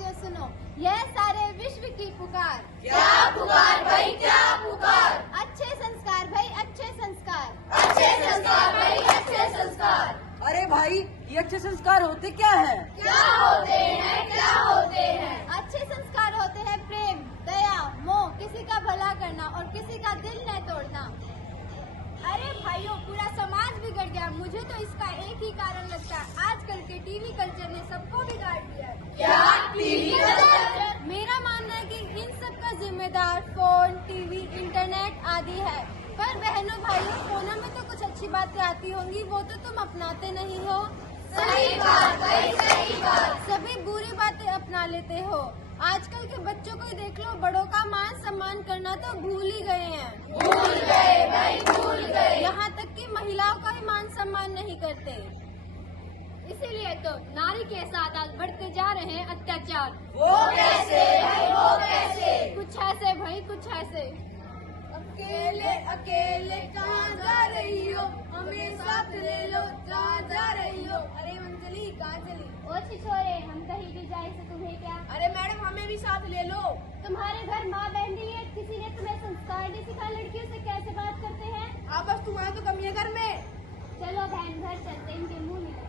देशवासियों सुनो, यह सारे विश्व की पुकार। क्या पुकार भाई, क्या पुकार? अच्छे संस्कार भाई, अच्छे संस्कार। अच्छे संस्कार भाई, अच्छे संस्कार। अरे भाई, ये अच्छे संस्कार होते क्या है? क्या होते हैं, क्या होते हैं? अच्छे संस्कार होते हैं प्रेम, दया, मोह, किसी का भला करना और किसी का दिल न तोड़ना। अरे भाइयों, पूरा समाज बिगड़ गया। मुझे तो इसका एक ही कारण लगता है, आजकल के टीवी कल्चर ने सबको बिगाड़ दिया है। क्या टीवी कल्चर? मेरा मानना है कि इन सब का जिम्मेदार फोन, टीवी, इंटरनेट आदि है। पर बहनों भाइयों, फोनों में तो कुछ अच्छी बातें आती होंगी, वो तो तुम अपनाते नहीं हो। सही बात भाई, सही बात। सभी बुरी बातें अपना लेते हो। आजकल के बच्चों को ही देख लो, बड़ों का मान सम्मान करना तो भूल ही गए हैं। भूल गए भाई, भूल गए। यहाँ तक कि महिलाओं का ही मान सम्मान नहीं करते। इसीलिए तो नारी के साथ आज बढ़ते जा रहे हैं अत्याचार। वो कैसे भाई, वो कैसे? कुछ ऐसे भाई, कुछ ऐसे। अकेले अकेले कहाँ जा रही हो? हमें साथ ले लो, जहाँ जा रही हो। अरे मंजली, कहाँ चली? ओ छिछोरे, हम कहीं भी जाए से तुम्हें क्या? अरे मैडम, हमें भी साथ ले लो। तुम्हारे घर माँ बहन नहीं है, किसी ने तुम्हें संस्कार नहीं सिखाया लड़कियों से कैसे बात करते हैं? आप बस तुम्हारा तो कमी है घर में। चलो बहन, घर चलते, इनके मुंह निकलते।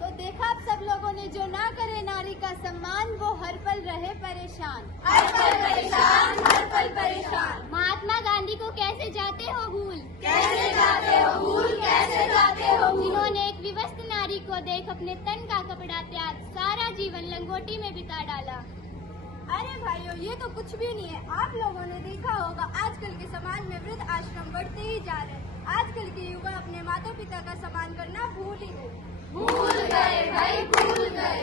तो देखा आप सब लोगों ने, जो ना करे नारी का सम्मान, वो हर पल रहे परेशान। हर पल परेशान, हर पल परेशान। महात्मा गांधी को कैसे जाते हो भूल? कैसे जाते हो भूल, कैसे जाते हो भूल? जिन्होंने एक विवस्त्र नारी को देख अपने तन का कपड़ा त्याग सारा जीवन लंगोटी में बिता डाला। अरे भाइयों, ये तो कुछ भी नहीं है। आप लोगों ने देखा होगा, आजकल के समाज में वृद्ध आश्रम बढ़ते ही जा रहे हैं। आजकल के युवा अपने माता पिता का सम्मान करना भूल ही गए। भूल गए भाई, भूल गए।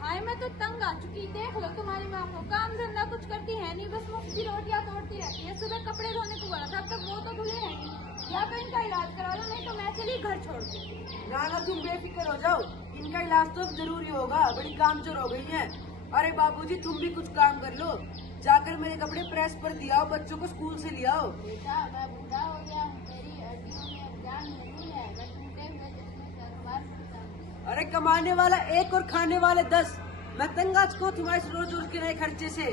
हाय, मैं तो तंग आ चुकी। देख लो, तुम्हारी माँ को काम धंधा कुछ करती है नहीं, बस मुफ्त की रोटियाँ तोड़ती रहती है। सुबह कपड़े धोने को बोला था, अब तक वो तो धुले हैं नहीं। या तो इनका इलाज करा लो, नहीं तो मैं चली घर छोड़ दूँ। ना तुम बेफिक्र हो जाओ, इनका इलाज तो अब जरूरी होगा, बड़ी कामचोर हो गई है। अरे बाबूजी, तुम भी कुछ काम कर लो, जाकर मेरे कपड़े प्रेस पर दिया, बच्चों को स्कूल से लिया। बेटा, मैं बूढ़ा हो गया हूँ, मेरी हड्डियों में अब जान नहीं है। मैं टूटे हुए चश्मे से अखबार पढ़ता हूँ। अरे कमाने वाला एक और खाने वाले 10। मैं तंग आज को तुम्हारे रोज रोज के नए खर्चे से।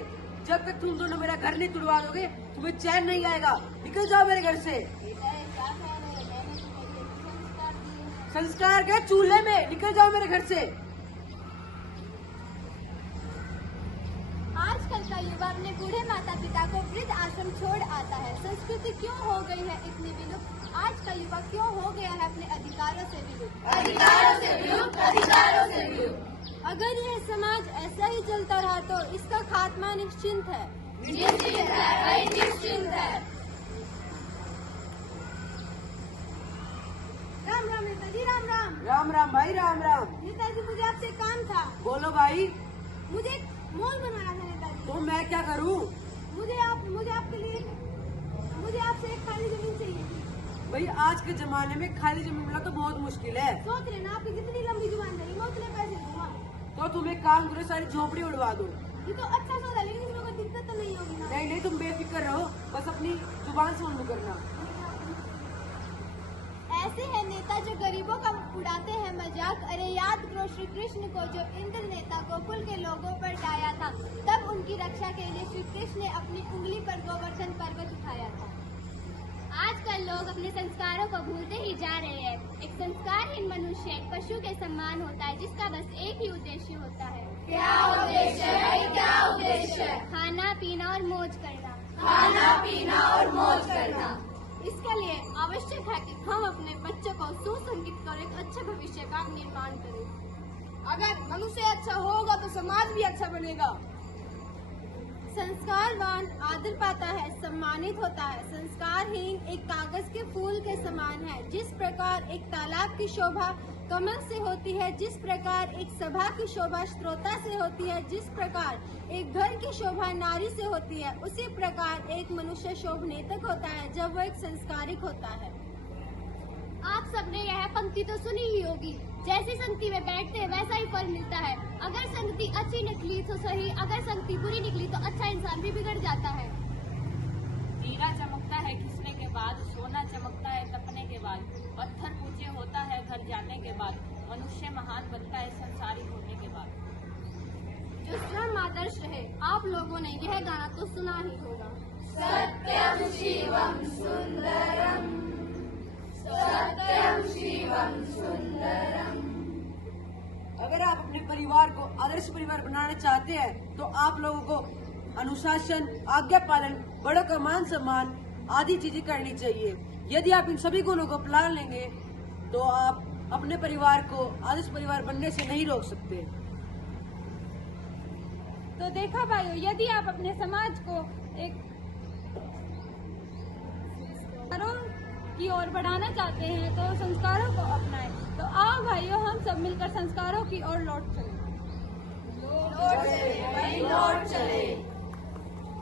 जब तक तुम दोनों मेरा घर नहीं तुड़वा दोगे, तुम्हें चैन नहीं आएगा। निकल जाओ मेरे घर से। बेटा, ये क्या कह रहे हैं? मैंने तुम्हें ये संस्कार दिए हैं। संस्कार के चूल्हे में, निकल जाओ मेरे घर से। आजकल का युवा अपने बूढ़े माता पिता को वृद्ध आश्रम छोड़ आता है। संस्कृति क्यों हो गई है इतनी विलुप्त? आज का युवा क्यों हो गया है अपने अधिकारों से विलुप्त? अधिकारों से विलुप्त, अधिकारों से विलुप्त। अगर यह समाज ऐसा ही चलता रहा तो इसका खात्मा निश्चिंत है। निश्चिंत है भाई, निश्चिंत है। राम राम नेताजी, राम राम। राम राम भाई, राम राम। नेताजी, मुझे आपसे एक काम था। बोलो भाई। मुझे एक मॉल बनवाना था नेताजी। तो मैं क्या करूँ? मुझे आपसे एक खाली जमीन चाहिए थी। भाई, आज के जमाने में खाली जमीन मिलना तो बहुत मुश्किल है। सोच रहे ना, आपकी जितनी लंबी जुबान रहेगी मैं उतने पैसे दूंगा। तो तुम एक काम करो, सारी झोपड़ी उड़वा दो। ये तो अच्छा सौदा, लेकिन इसमें कोई दिक्कत तो नहीं होगी ना? नहीं नहीं, तुम बेफिक्र रहो, बस अपनी जुबान से उल्लू करना। ऐसे हैं नेता जो गरीबों का उड़ाते हैं मजाक। अरे याद करो श्री कृष्ण को, जो इंद्र नेता गोकुल के लोगों पर डाया था। तब उनकी रक्षा के लिए श्री कृष्ण ने अपनी उंगली पर गोवर्धन पर्वत उठाया था। आजकल लोग अपने संस्कारों को भूलते ही जा रहे हैं। एक संस्कारहीन मनुष्य एक पशु के समान होता है, जिसका बस एक ही उद्देश्य होता है। क्या उद्देश्य है भाई, क्या उद्देश्य है? खाना, पीना और मौज करना। खाना, पीना और मौज करना। इसके लिए आवश्यक है कि हम अपने बच्चों को सुसंगठित कर एक अच्छे भविष्य का निर्माण करें। अगर मनुष्य अच्छा होगा तो समाज भी अच्छा बनेगा। संस्कारवान आदर पाता है, सम्मानित होता है। संस्कारहीन एक कागज के फूल के समान है। जिस प्रकार एक तालाब की शोभा कमल से होती है, जिस प्रकार एक सभा की शोभा श्रोता से होती है, जिस प्रकार एक घर की शोभा नारी से होती है, उसी प्रकार एक मनुष्य शोभनेतक होता है जब वो एक संस्कारिक होता है। आप सबने यह पंक्ति तो सुनी ही होगी, जैसी संगति में बैठते हैं वैसा ही फल मिलता है। अगर संगति अच्छी निकली तो सही, अगर संगति बुरी निकली तो अच्छा इंसान भी बिगड़ जाता है। हीरा चमकता है घिसने के बाद, सोना चमकता है तपने के बाद। पत्थर पूज्य होता है घर जाने के बाद, मनुष्य महान बनता है संसारिक होने के बाद। जो श्रम आदर्श है, आप लोगों ने यह गाना तो सुना ही होगा। सत्यम शिवम सुंदरम, सत्यम शिवम सुंदरम। अगर आप अपने परिवार को आदर्श परिवार बनाना चाहते हैं तो आप लोगों को अनुशासन, आज्ञा पालन, बड़ों का मान सम्मान आदि चीजें करनी चाहिए। यदि आप इन सभी गुणों को अपना लेंगे तो आप अपने परिवार को आदर्श परिवार बनने से नहीं रोक सकते। तो देखा भाइयों, यदि आप अपने समाज को एक की ओर बढ़ाना चाहते हैं तो संस्कारों को अपनाएं। तो आओ भाइयों, हम सब मिलकर संस्कारों की ओर लौट चलें। लौट चले भाई, लौट चले।